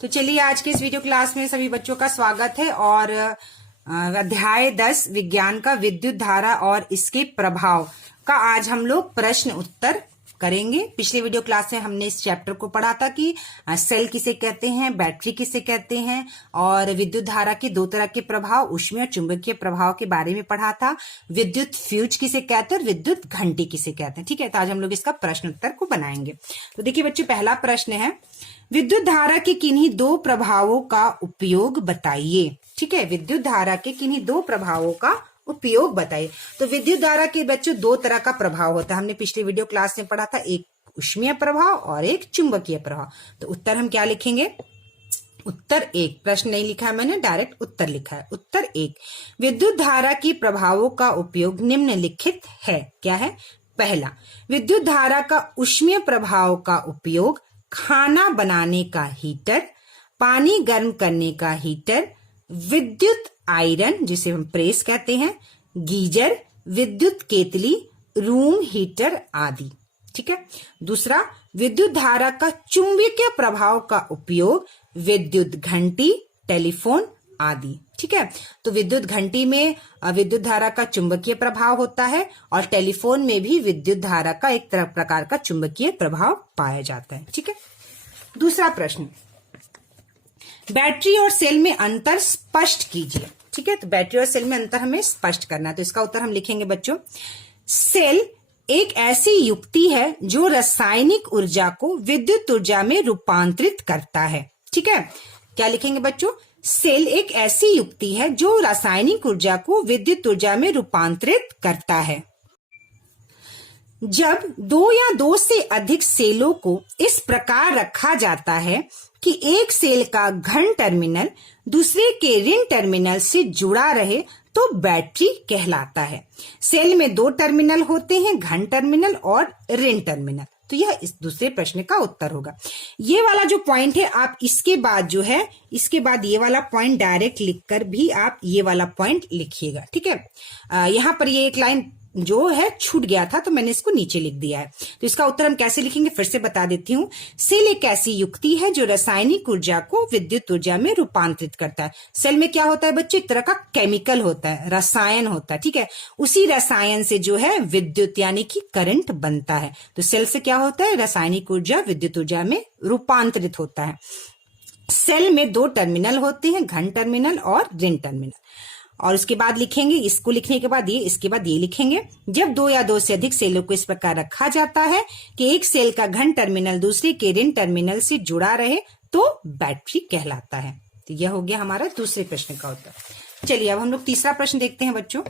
तो चलिए आज के इस वीडियो क्लास में सभी बच्चों का स्वागत है और अध्याय 10 विज्ञान का विद्युत धारा और इसके प्रभाव का आज हम लोग प्रश्न उत्तर करेंगे। पिछले वीडियो क्लास में हमने इस चैप्टर को पढ़ा था कि सेल किसे कहते हैं, बैटरी किसे कहते हैं और विद्युत धारा के दो तरह के प्रभाव, ऊष्मीय और चुंबकीय प्रभाव के बारे में पढ़ा था। विद्युत फ्यूज किसे कहते हैं और विद्युत घंटी किसे कहते हैं। ठीक है, तो आज हम लोग इसका प्रश्न उत्तर को बनाएंगे। तो देखिए बच्चों, पहला प्रश्न है विद्युत धारा के किन्हीं दो प्रभावों का उपयोग बताइए। ठीक है, विद्युत धारा के किन्हीं दो प्रभावों का उपयोग बताइए। तो विद्युत धारा के बच्चों दो तरह का प्रभाव होता है, हमने पिछले वीडियो क्लास में पढ़ा था, एक ऊष्मीय प्रभाव और एक चुंबकीय प्रभाव। तो उत्तर हम क्या लिखेंगे? उत्तर एक। प्रश्न नहीं लिखा है मैंने, डायरेक्ट उत्तर लिखा है। उत्तर एक, विद्युत धारा के प्रभावों का उपयोग निम्नलिखित है। क्या है? पहला, विद्युत धारा का ऊष्मीय प्रभाव का उपयोग खाना बनाने का हीटर, पानी गर्म करने का हीटर, विद्युत आयरन जिसे हम प्रेस कहते हैं, गीजर, विद्युत केतली, रूम हीटर आदि। ठीक है। दूसरा, विद्युत धारा का चुंबकीय प्रभाव का उपयोग विद्युत घंटी, टेलीफोन आदि। ठीक है, तो विद्युत घंटी में विद्युत धारा का चुंबकीय प्रभाव होता है और टेलीफोन में भी विद्युत धारा का एक प्रकार का चुंबकीय प्रभाव पाया जाता है। ठीक है। दूसरा प्रश्न, बैटरी और सेल में अंतर स्पष्ट कीजिए। ठीक है, तो बैटरी और सेल में अंतर हमें स्पष्ट करना है। तो इसका उत्तर हम लिखेंगे बच्चों, सेल एक ऐसी युक्ति है जो रासायनिक ऊर्जा को विद्युत ऊर्जा में रूपांतरित करता है। ठीक है, क्या लिखेंगे बच्चों? सेल एक ऐसी युक्ति है जो रासायनिक ऊर्जा को विद्युत ऊर्जा में रूपांतरित करता है। जब दो या दो से अधिक सेलों को इस प्रकार रखा जाता है कि एक सेल का धन टर्मिनल दूसरे के ऋण टर्मिनल से जुड़ा रहे तो बैटरी कहलाता है। सेल में दो टर्मिनल होते हैं, धन टर्मिनल और ऋण टर्मिनल। तो यह इस दूसरे प्रश्न का उत्तर होगा। ये वाला जो पॉइंट है, आप इसके बाद जो है, इसके बाद ये वाला पॉइंट डायरेक्ट लिखकर भी आप ये वाला पॉइंट लिखिएगा। ठीक है, यहाँ पर ये एक लाइन जो है छूट गया था तो मैंने इसको नीचे लिख दिया है। तो इसका उत्तर हम कैसे लिखेंगे फिर से बता देती हूँ। सेल एक ऐसी युक्ति है जो रासायनिक ऊर्जा को विद्युत ऊर्जा में रूपांतरित करता है। सेल में क्या होता है बच्चे? एक तरह का केमिकल होता है, रसायन होता है। ठीक है, उसी रसायन से जो है विद्युत यानी कि करंट बनता है। तो सेल से क्या होता है? रासायनिक ऊर्जा विद्युत ऊर्जा में रूपांतरित होता है। सेल में दो टर्मिनल होते हैं, धन टर्मिनल और ऋण टर्मिनल। और उसके बाद लिखेंगे, इसको लिखने के बाद ये, इसके बाद ये लिखेंगे। जब दो या दो से अधिक सेलों को इस प्रकार रखा जाता है कि एक सेल का धन टर्मिनल दूसरे के ऋण टर्मिनल से जुड़ा रहे तो बैटरी कहलाता है। तो यह हो गया हमारा दूसरे प्रश्न का उत्तर। चलिए अब हम लोग तीसरा प्रश्न देखते हैं बच्चों।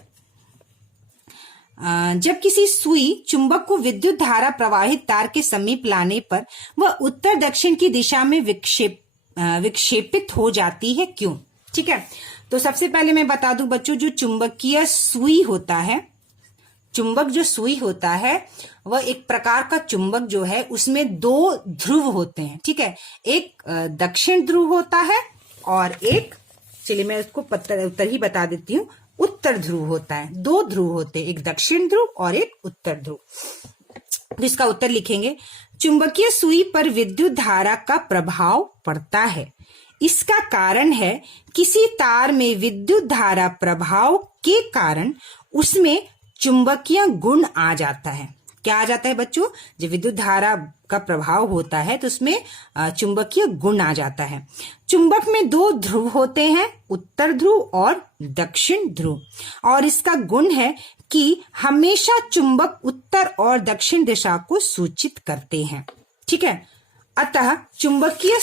जब किसी सुई चुंबक को विद्युत धारा प्रवाहित तार के समीप लाने पर वह उत्तर दक्षिण की दिशा में विक्षेपित हो जाती है, क्यों? ठीक है, तो सबसे पहले मैं बता दूं बच्चों, जो चुंबकीय सुई होता है, चुंबक जो सुई होता है वह एक प्रकार का चुंबक जो है उसमें दो ध्रुव होते हैं। ठीक है, एक दक्षिण ध्रुव होता है और एक, चलिए मैं उसको उत्तर ही बता देती हूँ, उत्तर ध्रुव होता है। दो ध्रुव होते हैं, एक दक्षिण ध्रुव और एक उत्तर ध्रुव। तो इसका उत्तर लिखेंगे, चुंबकीय सुई पर विद्युत धारा का प्रभाव पड़ता है। इसका कारण है किसी तार में विद्युत धारा प्रभाव के कारण उसमें चुंबकीय गुण आ जाता है। क्या आ जाता है बच्चों? जब विद्युत धारा का प्रभाव होता है तो उसमें चुंबकीय गुण आ जाता है। चुंबक में दो ध्रुव होते हैं, उत्तर ध्रुव और दक्षिण ध्रुव, और इसका गुण है कि हमेशा चुंबक उत्तर और दक्षिण दिशा को सूचित करते हैं। ठीक है, अतः चुंबकीय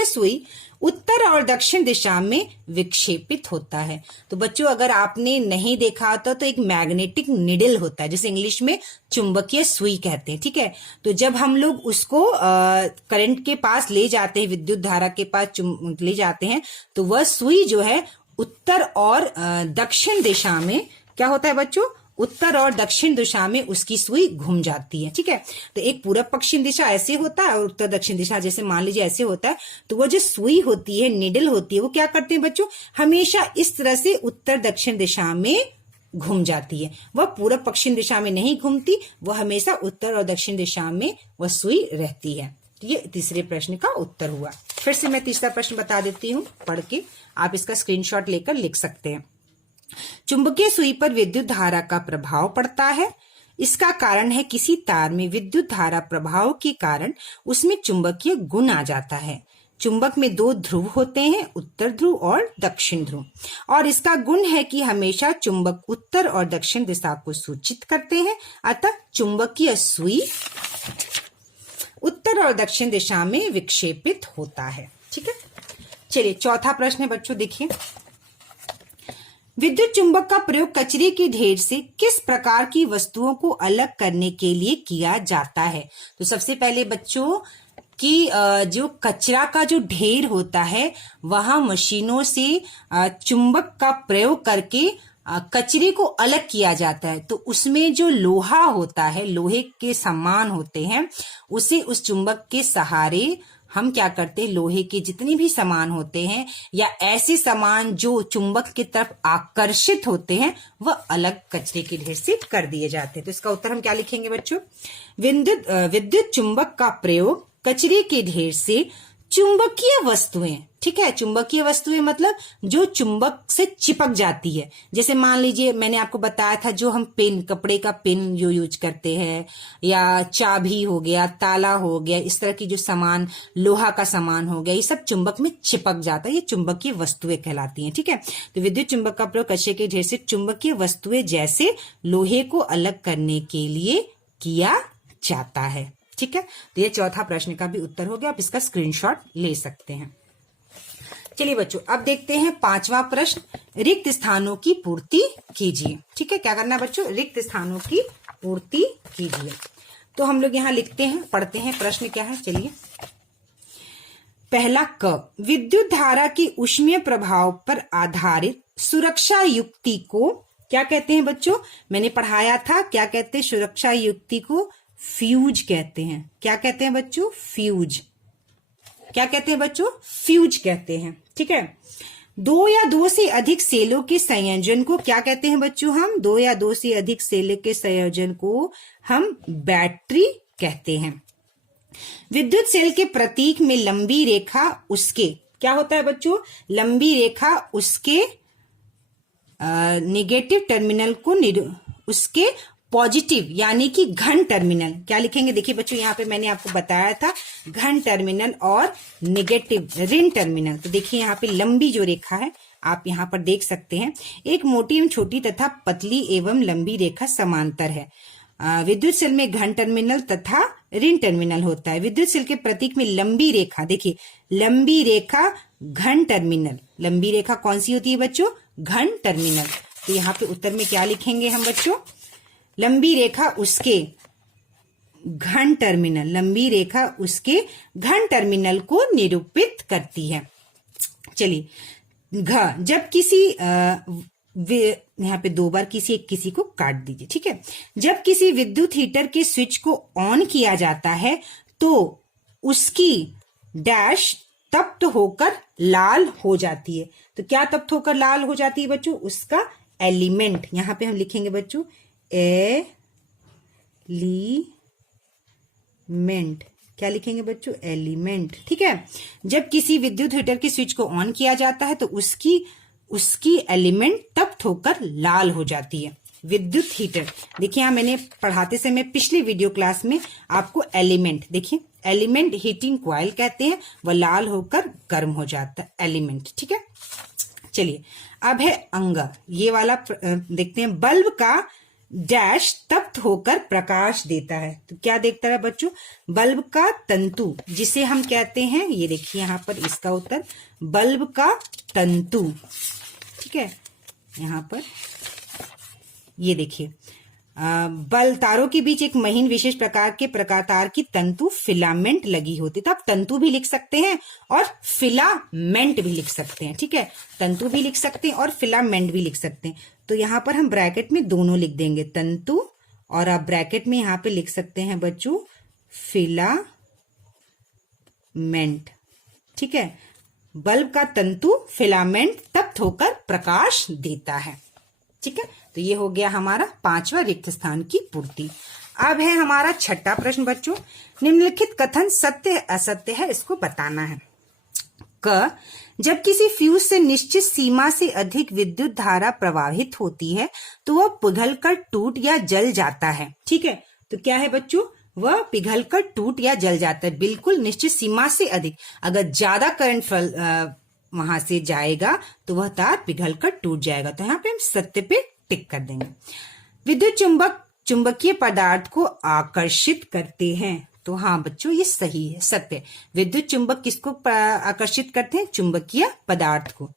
सुई उत्तर और दक्षिण दिशा में विक्षेपित होता है। तो बच्चों अगर आपने नहीं देखा होता तो एक मैग्नेटिक निडल होता है, जिसे इंग्लिश में चुंबकीय सुई कहते हैं। ठीक है, तो जब हम लोग उसको करंट के पास ले जाते हैं, विद्युत धारा के पास ले जाते हैं, तो वह सुई जो है उत्तर और दक्षिण दिशा में क्या होता है बच्चों? उत्तर और दक्षिण दिशा में उसकी सुई घूम जाती है। ठीक है, तो एक पूरब पश्चिम दिशा ऐसे होता है और उत्तर दक्षिण दिशा जैसे मान लीजिए ऐसे होता है। तो वो जो सुई होती है, निडल होती है, वो क्या करते हैं बच्चों? हमेशा इस तरह से उत्तर दक्षिण दिशा में घूम जाती है। वह पूरब पश्चिम दिशा में नहीं घूमती, वह हमेशा उत्तर और दक्षिण दिशा में वह सुई रहती है। तो ये तीसरे प्रश्न का उत्तर हुआ। फिर से मैं तीसरा प्रश्न बता देती हूँ पढ़ के, आप इसका स्क्रीनशॉट लेकर लिख सकते हैं। चुंबकीय सुई पर विद्युत धारा का प्रभाव पड़ता है। इसका कारण है किसी तार में विद्युत धारा प्रभाव के कारण उसमें चुंबकीय गुण आ जाता है। चुंबक में दो ध्रुव होते हैं, उत्तर ध्रुव और दक्षिण ध्रुव, और इसका गुण है कि हमेशा चुंबक उत्तर और दक्षिण दिशा को सूचित करते हैं। अतः चुंबकीय सुई उत्तर और दक्षिण दिशा में विक्षेपित होता है। ठीक है, चलिए चौथा प्रश्न है बच्चों, देखिए। विद्युत चुंबक का प्रयोग कचरे के ढेर से किस प्रकार की वस्तुओं को अलग करने के लिए किया जाता है? तो सबसे पहले बच्चों कि जो कचरा का जो ढेर होता है वहां मशीनों से चुंबक का प्रयोग करके कचरे को अलग किया जाता है। तो उसमें जो लोहा होता है, लोहे के सामान होते हैं, उसे उस चुंबक के सहारे हम क्या करते हैं, लोहे के जितने भी सामान होते हैं या ऐसे सामान जो चुंबक की तरफ आकर्षित होते हैं, वह अलग कचरे के ढेर से कर दिए जाते हैं। तो इसका उत्तर हम क्या लिखेंगे बच्चों? विद्युत चुंबक का प्रयोग कचरे के ढेर से चुंबकीय वस्तुएं, ठीक है, चुंबकीय वस्तुएं मतलब जो चुंबक से चिपक जाती है। जैसे मान लीजिए मैंने आपको बताया था जो हम पेन, कपड़े का पेन जो यूज करते हैं, या चाबी हो गया, ताला हो गया, इस तरह की जो सामान, लोहा का सामान हो गया, ये सब चुंबक में चिपक जाता है, ये चुंबकीय वस्तुएं कहलाती हैं। ठीक है, तो विद्युत चुंबक का प्रयोग कचरे के ढेर से चुंबकीय वस्तुएं जैसे लोहे को अलग करने के लिए किया जाता है। ठीक है, तो ये चौथा प्रश्न का भी उत्तर हो गया, आप इसका स्क्रीनशॉट ले सकते हैं। चलिए बच्चों, अब देखते हैं पांचवा प्रश्न, रिक्त स्थानों की पूर्ति कीजिए। ठीक है, क्या करना है बच्चों? रिक्त स्थानों की पूर्ति कीजिए। तो हम लोग यहाँ लिखते हैं, पढ़ते हैं प्रश्न क्या है। चलिए, पहला क, विद्युत धारा के ऊष्मीय प्रभाव पर आधारित सुरक्षा युक्ति को क्या कहते हैं बच्चों? मैंने पढ़ाया था, क्या कहते हैं सुरक्षा युक्ति को? फ्यूज कहते हैं। क्या कहते हैं बच्चों? फ्यूज। क्या कहते हैं बच्चों? फ्यूज कहते हैं। ठीक है, दो या दो से अधिक सेलों के संयोजन को क्या कहते हैं बच्चों? हम दो या दो से अधिक सेलों के संयोजन को हम बैटरी कहते हैं। विद्युत सेल के प्रतीक में लंबी रेखा उसके क्या होता है बच्चों? लंबी रेखा उसके नेगेटिव टर्मिनल को उसके पॉजिटिव यानी कि घन टर्मिनल, क्या लिखेंगे? देखिए बच्चों, यहाँ पे मैंने आपको बताया था घन टर्मिनल और नेगेटिव ऋण टर्मिनल। तो देखिए यहाँ पे लंबी जो रेखा है, आप यहाँ पर देख सकते हैं, एक मोटी एवं छोटी तथा पतली एवं लंबी रेखा समांतर है। विद्युत सेल में घन टर्मिनल तथा ऋण टर्मिनल होता है। विद्युत सेल के प्रतीक में लंबी रेखा, देखिए लंबी रेखा घन टर्मिनल, लंबी रेखा कौन सी होती है बच्चों? घन टर्मिनल। तो यहाँ पे उत्तर में क्या लिखेंगे हम बच्चों? लंबी रेखा उसके घन टर्मिनल, लंबी रेखा उसके घन टर्मिनल को निरूपित करती है। चलिए, घ, जब किसी यहाँ पे दो बार किसी को काट दीजिए। ठीक है, जब किसी विद्युत हीटर के स्विच को ऑन किया जाता है तो उसकी डैश तप्त होकर लाल हो जाती है। तो क्या तप्त होकर लाल हो जाती है बच्चों? उसका एलिमेंट, यहाँ पे हम लिखेंगे बच्चों एलिमेंट। क्या लिखेंगे बच्चों? एलिमेंट। ठीक है, जब किसी विद्युत हीटर के स्विच को ऑन किया जाता है तो उसकी एलिमेंट तप्त होकर लाल हो जाती है। विद्युत हीटर, देखिए यहाँ मैंने पढ़ाते समय पिछली वीडियो क्लास में आपको एलिमेंट, देखिए एलिमेंट हीटिंग कॉइल कहते हैं, वह लाल होकर गर्म हो जाता है एलिमेंट। ठीक है, चलिए अब है अंग, ये वाला देखते हैं। बल्ब का डैश तप्त होकर प्रकाश देता है। तो क्या देखता है बच्चों? बल्ब का तंतु, जिसे हम कहते हैं, ये देखिए यहाँ पर इसका उत्तर, बल्ब का तंतु। ठीक है, यहाँ पर ये देखिए, बल्ब तारों के बीच एक महीन विशेष प्रकार के प्रकार की तंतु फिलामेंट लगी होती है। तो आप तंतु भी लिख सकते हैं और फिलामेंट भी लिख सकते हैं। ठीक है, तंतु भी लिख सकते हैं और फिलामेंट भी लिख सकते हैं। तो यहाँ पर हम ब्रैकेट में दोनों लिख देंगे, तंतु, और आप ब्रैकेट में यहाँ पे लिख सकते हैं बच्चों फिलामेंट। ठीक है, बल्ब का तंतु फिलामेंट तप्त होकर प्रकाश देता है। ठीक है, तो ये हो गया हमारा पांचवा रिक्त स्थान की पूर्ति। अब है हमारा छठा प्रश्न बच्चों। निम्नलिखित कथन सत्य असत्य है, इसको बताना है। क, जब किसी फ्यूज से निश्चित सीमा से अधिक विद्युत धारा प्रवाहित होती है तो वह पिघलकर टूट या जल जाता है। ठीक है, तो क्या है बच्चों, वह पिघलकर टूट या जल जाता है। बिल्कुल निश्चित सीमा से अधिक, अगर ज्यादा करंट वहां से जाएगा तो वह तार पिघलकर टूट जाएगा। तो यहाँ पे हम सत्य पे टिक कर देंगे। विद्युत चुंबक चुंबकीय पदार्थ को आकर्षित करते हैं। तो हाँ बच्चों, ये सही है, सत्य। विद्युत चुंबक किसको आकर्षित करते हैं? चुंबकीय पदार्थ को।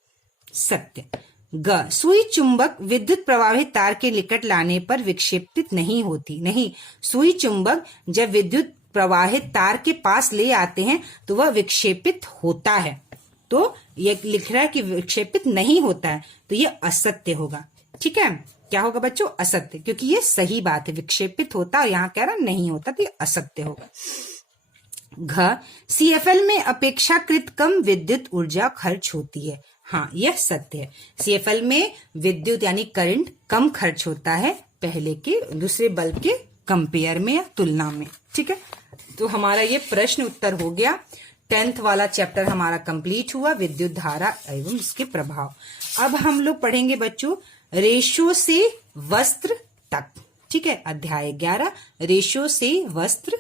सत्य। ग, सुई चुंबक विद्युत प्रवाहित तार के निकट लाने पर विक्षेपित नहीं होती। नहीं, सुई चुंबक जब विद्युत प्रवाहित तार के पास ले आते हैं तो वह विक्षेपित होता है। तो ये लिख रहा है कि विक्षेपित नहीं होता है, तो ये असत्य होगा। ठीक है, क्या होगा बच्चों? असत्य, क्योंकि ये सही बात है, विक्षेपित होता और यहाँ कह रहा नहीं होता, तो ये असत्य होगा। घ, सीएफएल में अपेक्षाकृत कम विद्युत ऊर्जा खर्च होती है। हाँ, यह सत्य है। सीएफएल में विद्युत यानी करंट कम खर्च होता है पहले के दूसरे बल्ब के कंपेयर में या तुलना में। ठीक है, तो हमारा ये प्रश्न उत्तर हो गया। 10th वाला चैप्टर हमारा कंप्लीट हुआ, विद्युत धारा एवं इसके प्रभाव। अब हम लोग पढ़ेंगे बच्चों रेशो से वस्त्र तक। ठीक है, अध्याय 11 रेशो से वस्त्र